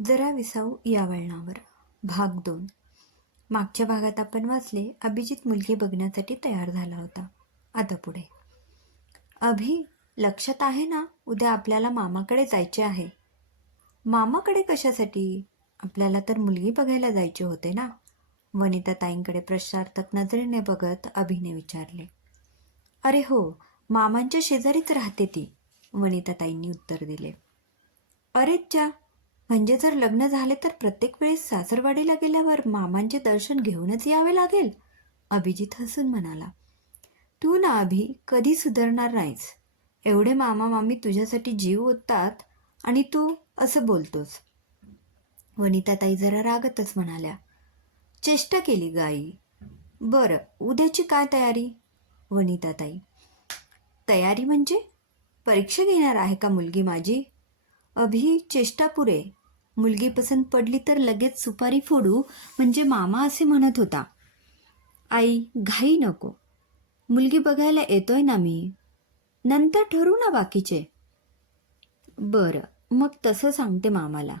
जरा विसाऊ या वळणावर भाग 2. मागच्या भागात आपण वाचले, अभिजित मुलगी बघण्यासाठी तयार झाला होता. आता पुढे. अभि, लक्षात आहे ना, उद्या आपल्याला मामाकडे जायचे आहे. मामाकडे कशासाठी? आपल्याला तर मुलगी बघायला जायचे होते ना. वनिता ताईंकडे प्रश्नार्थक नजरेने बघत अभिने विचारले. अरे हो, मामांच्या शेजारीच राहते ती, वनिता ताईंनी उत्तर दिले. अरेच्चा, म्हणजे जर लग्न झाले तर प्रत्येक वेळेस सासरवाडीला गेल्यावर मामांचे दर्शन घेऊनच यावे लागेल, अभिजित हसून म्हणाला. तू ना अभि, कधी सुधारणार नाहीस. एवढे मामा मामी तुझ्यासाठी जीव ओततात आणि तू असं बोलतोस. वनिताताई जरा रागतच म्हणाल्या. चेष्टा केली गाई. बरं, उद्याची काय तयारी? वनिताताई. तयारी म्हणजे? परीक्षा घेणार आहे का मुलगी माझी? अभि, चेष्टा पुरे. मुलगी पसंत पडली तर लगेच सुपारी फोडू म्हणजे मामा असे म्हणत होता. आई, घाई नको. मुलगी बघायला येतोय ना मी. नंतर ठरवू ना बाकीचे. बरं, मग तसं सांगते मामाला.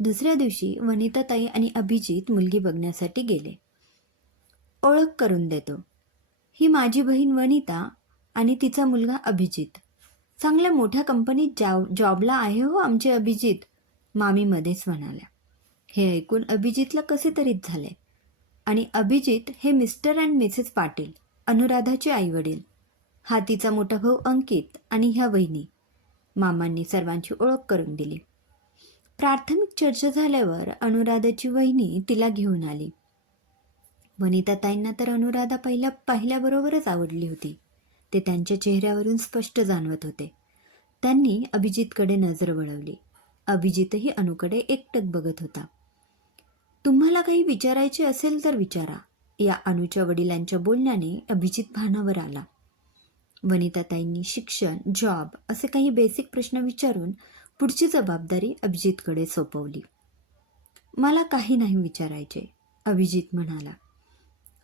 दुसऱ्या दिवशी वनिताताई आणि अभिजित मुलगी बघण्यासाठी गेले. ओळख करून देतो. ही माझी बहीण वनिता आणि तिचा मुलगा अभिजित. चांगल्या मोठ्या कंपनीत जॉबला आहे हो आमचे अभिजित, मामी मध्येच म्हणाल्या. हे ऐकून अभिजितला कसे तरीच झाले. आणि अभिजित हे मिस्टर अँड मिसेस पाटील, अनुराधाचे आईवडील. हा तिचा मोठा भाऊ अंकित आणि ह्या वहिनी. मामांनी सर्वांची ओळख करून दिली. प्राथमिक चर्चा झाल्यावर अनुराधाची वहिनी तिला घेऊन आली. वनिताताईंना तर अनुराधा पाहिल्याबरोबरच आवडली होती. ते त्यांच्या चेहऱ्यावरून स्पष्ट जाणवत होते. त्यांनी अभिजितकडे नजर वळवली. अभिजितही अनुकडे एकटक बघत होता. तुम्हाला काही विचारायचे असेल तर विचारा, या अनुच्या वडिलांच्या बोलण्याने अभिजित भानावर आला. वनिताताईंनी शिक्षण, जॉब असे काही बेसिक प्रश्न विचारून पुढची जबाबदारी अभिजितकडे सोपवली. मला काही नाही विचारायचे, अभिजित म्हणाला.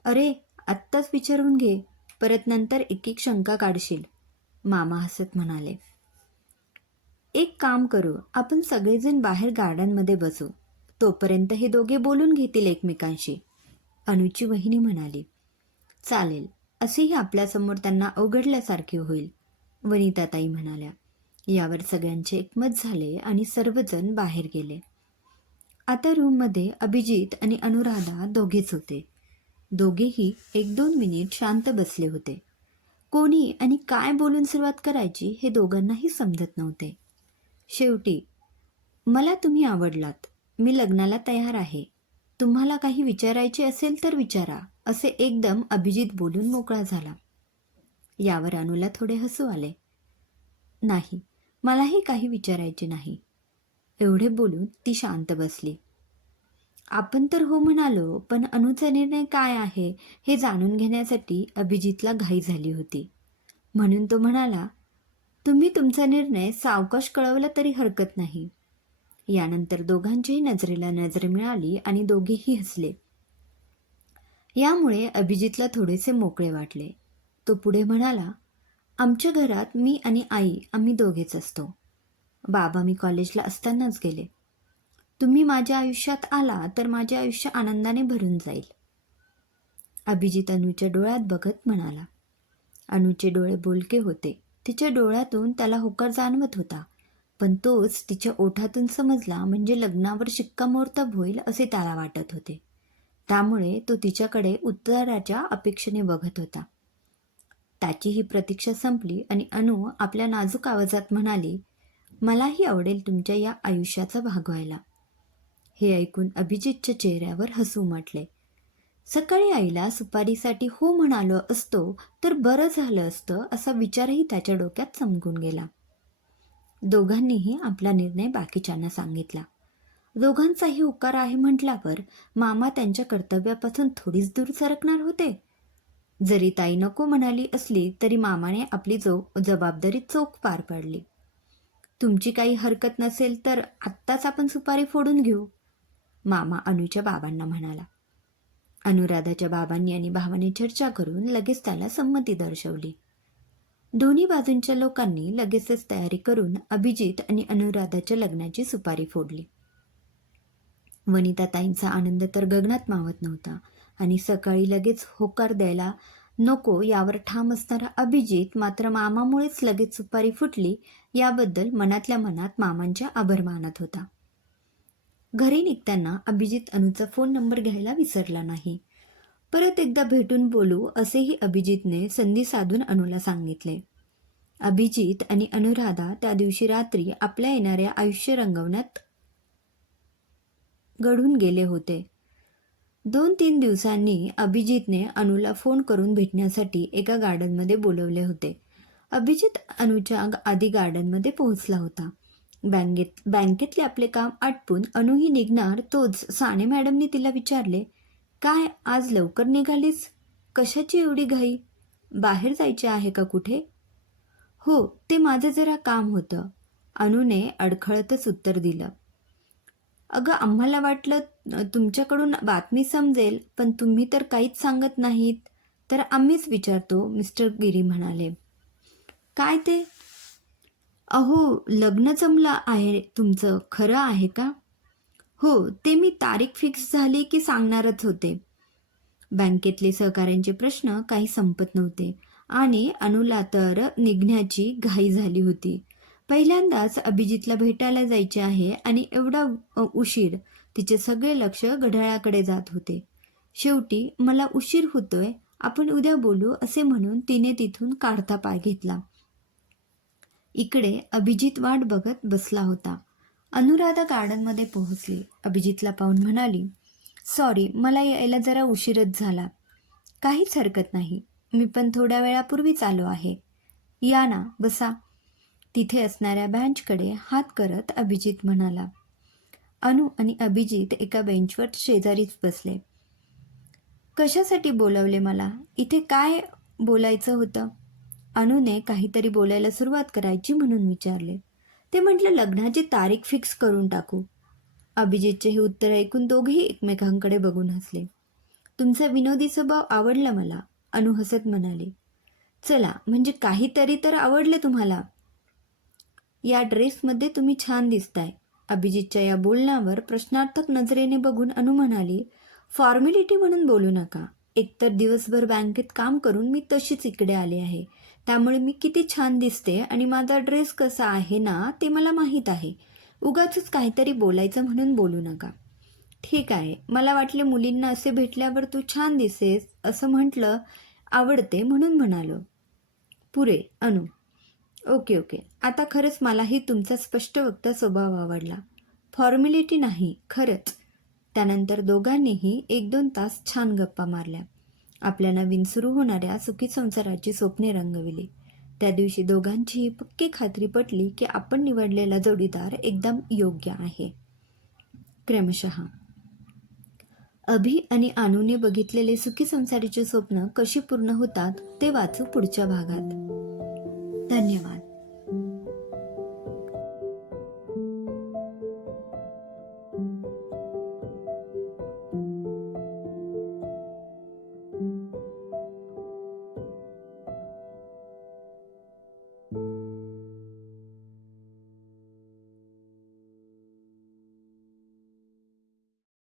अरे, आत्ताच विचारून घे, परत नंतर एक एक शंका काढशील, मामा हसत म्हणाले. एक काम करू, आपण सगळेजण बाहेर गार्डनमध्ये बसू. तोपर्यंत हे दोघे बोलून घेतील एकमेकांशी, अनुची वहिनी म्हणाली. चालेल, असेही आपल्यासमोर त्यांना अवघडल्यासारखे होईल, वनिताताई म्हणाल्या. यावर सगळ्यांचे एकमत झाले आणि सर्वजण बाहेर गेले. आता रूममध्ये अभिजित आणि अनुराधा दोघेच होते. दोघेही 1-2 मिनिट शांत बसले होते. कोणी आणि काय बोलून सुरुवात करायची हे दोघांनाही समजत नव्हते. शेवटी, मला तुम्ही आवडलात, मी लग्नाला तयार आहे, तुम्हाला काही विचारायचे असेल तर विचारा, असे एकदम अभिजित बोलून मोकळा झाला. यावर अनुला थोडे हसू आले. नाही, मलाही काही विचारायचे नाही, एवढे बोलून ती शांत बसली. आपण तर हो म्हणालो, पण अनुचा निर्णय काय आहे हे जाणून घेण्यासाठी अभिजितला घाई झाली होती. म्हणून तो म्हणाला, तुम्ही तुमचा निर्णय सावकाश कळवला तरी हरकत नाही. यानंतर दोघांच्याही नजरेला नजर मिळाली आणि दोघेही हसले. यामुळे अभिजितला थोडेसे मोकळे वाटले. तो पुढे म्हणाला, आमच्या घरात मी आणि आई आम्ही दोघेच असतो. बाबा मी कॉलेजला असतानाच गेले. तुम्ही माझ्या आयुष्यात आला तर माझे आयुष्य आनंदाने भरून जाईल. अभिजित अनुच्या डोळ्यात बघत म्हणाला. अनुचे डोळे बोलके होते. तिच्या डोळ्यातून त्याला होकार जाणवत होता, पण तोच तिच्या ओठातून समजला म्हणजे लग्नावर शिक्कामोर्तब होईल असे त्याला वाटत होते. त्यामुळे तो तिच्याकडे उत्तराच्या अपेक्षेने बघत होता. त्याची ही प्रतीक्षा संपली आणि अनु आपल्या नाजूक आवाजात म्हणाली, मलाही आवडेल तुमच्या या आयुष्याचा भाग व्हायला. हे ऐकून अभिजितच्या चेहऱ्यावर हसू उमटले. सकाळी आईला सुपारीसाठी हो म्हणालो असतो तर बरं झालं असतं असा विचारही त्याच्या डोक्यात चमकून गेला. दोघांनीही आपला निर्णय बाकीच्यांना सांगितला. दोघांचाही होकार आहे म्हटल्यावर मामा त्यांच्या कर्तव्यापासून थोडीच दूर सरकणार होते. जरी ताई नको म्हणाली असली तरी मामाने आपली जबाबदारी चोख पार पाडली. तुमची काही हरकत नसेल तर आत्ताच आपण सुपारी फोडून घेऊ, मामा अनुच्या बाबांना म्हणाला. अनुराधाच्या बाबांनी आणि भावाने चर्चा करून लगेच त्याला संमती दर्शवली. दोन्ही बाजूंच्या लोकांनी लगेचच तयारी करून अभिजित आणि अनुराधाच्या लग्नाची सुपारी फोडली. वनिताताईंचा आनंद तर गगनात मावत नव्हता आणि सकाळी लगेच होकार द्यायला नको यावर ठाम असणारा अभिजित मात्र मामामुळेच लगेच सुपारी फुटली याबद्दल मनातल्या मनात मामांच्या आभार मानत होता. घरी निघताना अभिजित अनुचा फोन नंबर घ्यायला विसरला नाही. परत एकदा भेटून बोलू असेही अभिजितने संधी साधून अनुला सांगितले. अभिजित आणि अनुराधा त्या दिवशी रात्री आपल्या येणाऱ्या आयुष्य रंगवण्यात घडून गेले होते. 2-3 दिवसांनी अभिजितने अनुला फोन करून भेटण्यासाठी एका गार्डनमध्ये बोलवले होते. अभिजित अनुच्या आधी गार्डनमध्ये पोहोचला होता. बँकेतले आपले काम आटपून अनुही निघणार तोच साने मॅडमनी तिला विचारले, काय आज लवकर निघालीस? कशाची एवढी घाई? बाहेर जायचे आहे का कुठे? हो, ते माझं जरा काम होतं, अनुने अडखळतच उत्तर दिलं. अगं, आम्हाला वाटलं तुमच्याकडून बातमी समजेल, पण तुम्ही तर काहीच सांगत नाहीत. तर आम्हीच विचारतो, मिस्टर गिरी म्हणाले. काय ते? अहो, लग्न जमलं आहे तुमचं, खरं आहे का? हो, ते मी तारीख फिक्स झाली की सांगणारच होते. बँकेतले सहकाऱ्यांचे प्रश्न काही संपत नव्हते आणि अनुला तर निघण्याची घाई झाली होती. पहिल्यांदाच अभिजितला भेटायला जायचे आहे आणि एवढा उशीर. तिचे सगळे लक्ष घड्याळाकडे जात होते. शेवटी मला उशीर होतोय, आपण उद्या बोलू असे म्हणून तिने तिथून काढता पाय घेतला. इकडे अभिजित वाट बघत बसला होता. अनुराधा गार्डनमध्ये पोहोचली. अभिजितला पाहून म्हणाली, सॉरी, मला यायला जरा उशीरच झाला. काहीच हरकत नाही, मी पण थोड्या वेळापूर्वीच आलो आहे. या ना, बसा. तिथे असणाऱ्या बेंचकडे हात करत अभिजित म्हणाला. अनु आणि अभिजित एका बेंचवर शेजारीच बसले. कशासाठी बोलवले मला? इथे काय बोलायचं होतं? अनुने काहीतरी बोलायला सुरुवात करायची म्हणून विचारले. ते म्हटलं लग्नाची तारीख फिक्स करून टाकू. अभिजितचे हे उत्तर ऐकून दोघेही एकमेकांकडे बघून हसले. तुमचा विनोदी स्वभाव आवडला मला, अनु हसत म्हणाली. चला, म्हणजे काहीतरी तर आवडले तुम्हाला. या ड्रेसमध्ये तुम्ही छान दिसताय. अभिजितच्या या बोलण्यावर प्रश्नार्थक नजरेने बघून अनु म्हणाली, फॉर्मॅलिटी म्हणून बोलू नका. एकतर दिवसभर बँकेत काम करून मी तशीच इकडे आले आहे, त्यामुळे मी किती छान दिसते आणि माझा ड्रेस कसा आहे ना ते मला माहीत आहे. उगाचच काहीतरी बोलायचं म्हणून बोलू नका. ठीक आहे, मला वाटले मुलींना असे भेटल्यावर तू छान दिसेस असं म्हटलं, आवडते म्हणून म्हणालो. पुरे, अनु. ओके, आता खरंच मलाही तुमचा स्पष्टवक्ता स्वभाव आवडला. फॉर्मॅलिटी नाही, खरंच. त्यानंतर दोघांनीही 1-2 तास छान गप्पा मारल्या. आपल्या नवीन सुरू होणाऱ्या सुखी संसाराची स्वप्ने रंगविली. त्या दिवशी दोघांचीही पक्की खात्री पटली की आपण निवडलेला जोडीदार एकदम योग्य आहे. क्रमशः अभि आणि अनुने बघितलेले सुखी संसाराचे स्वप्न कशी पूर्ण होतात ते वाचू पुढच्या भागात. धन्यवाद.